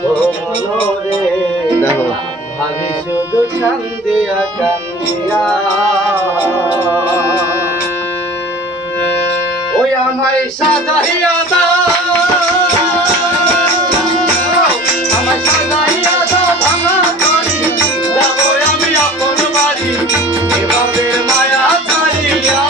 ও মনরে দেখো আমি শুধু কান্দিয়া কান্দিয়া ওই আমায় সাজাইয়া দাও আমায় সাজাইয়া দাও ভাঙা বাড়ি যাব আমি আপন বাড়ি এভাবে মায়া ছাড়িয়া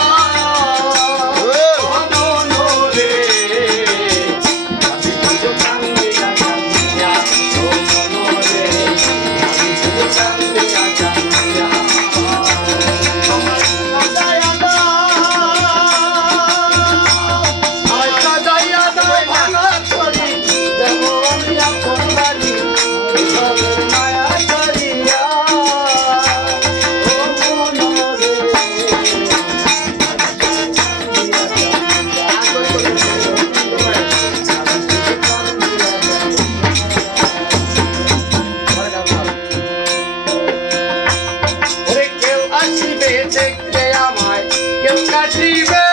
দেখতে আমায় কেউ কাটিবে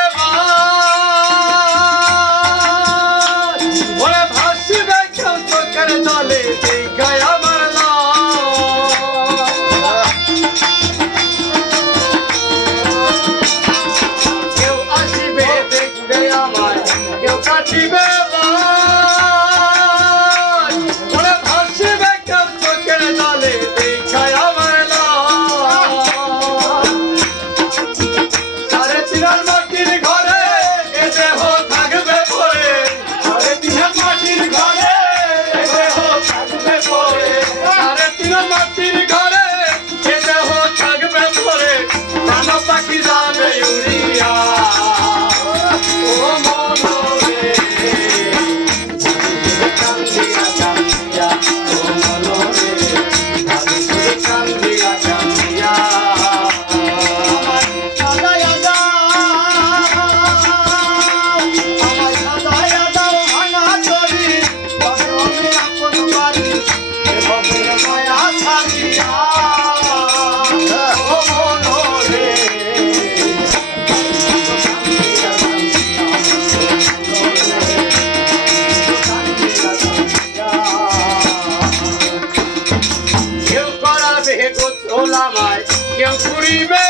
ওরে ভাসিবে কেউ চোখের জলে দেখায় আমার কেউ আসিবে দেখতে আমায় কেউ কাটিবে ওরে ভাসিবে কেউ চোখের জলে দেখায় আমার মাটির ঘরে এ দেহ থাকবে পরে সাড়ে তিন মাটির ঘরে এ দেহ থাকবে পরে সাড়ে তিন মাটির ঘরে এ দেহ থাকবে পরে নানা পাখি যাবে উড়িয়া ও মনরে কান্দিয়া কান্দিয়া ও মনরে কান্দিয়া কান্দিয়া কেউ করিবে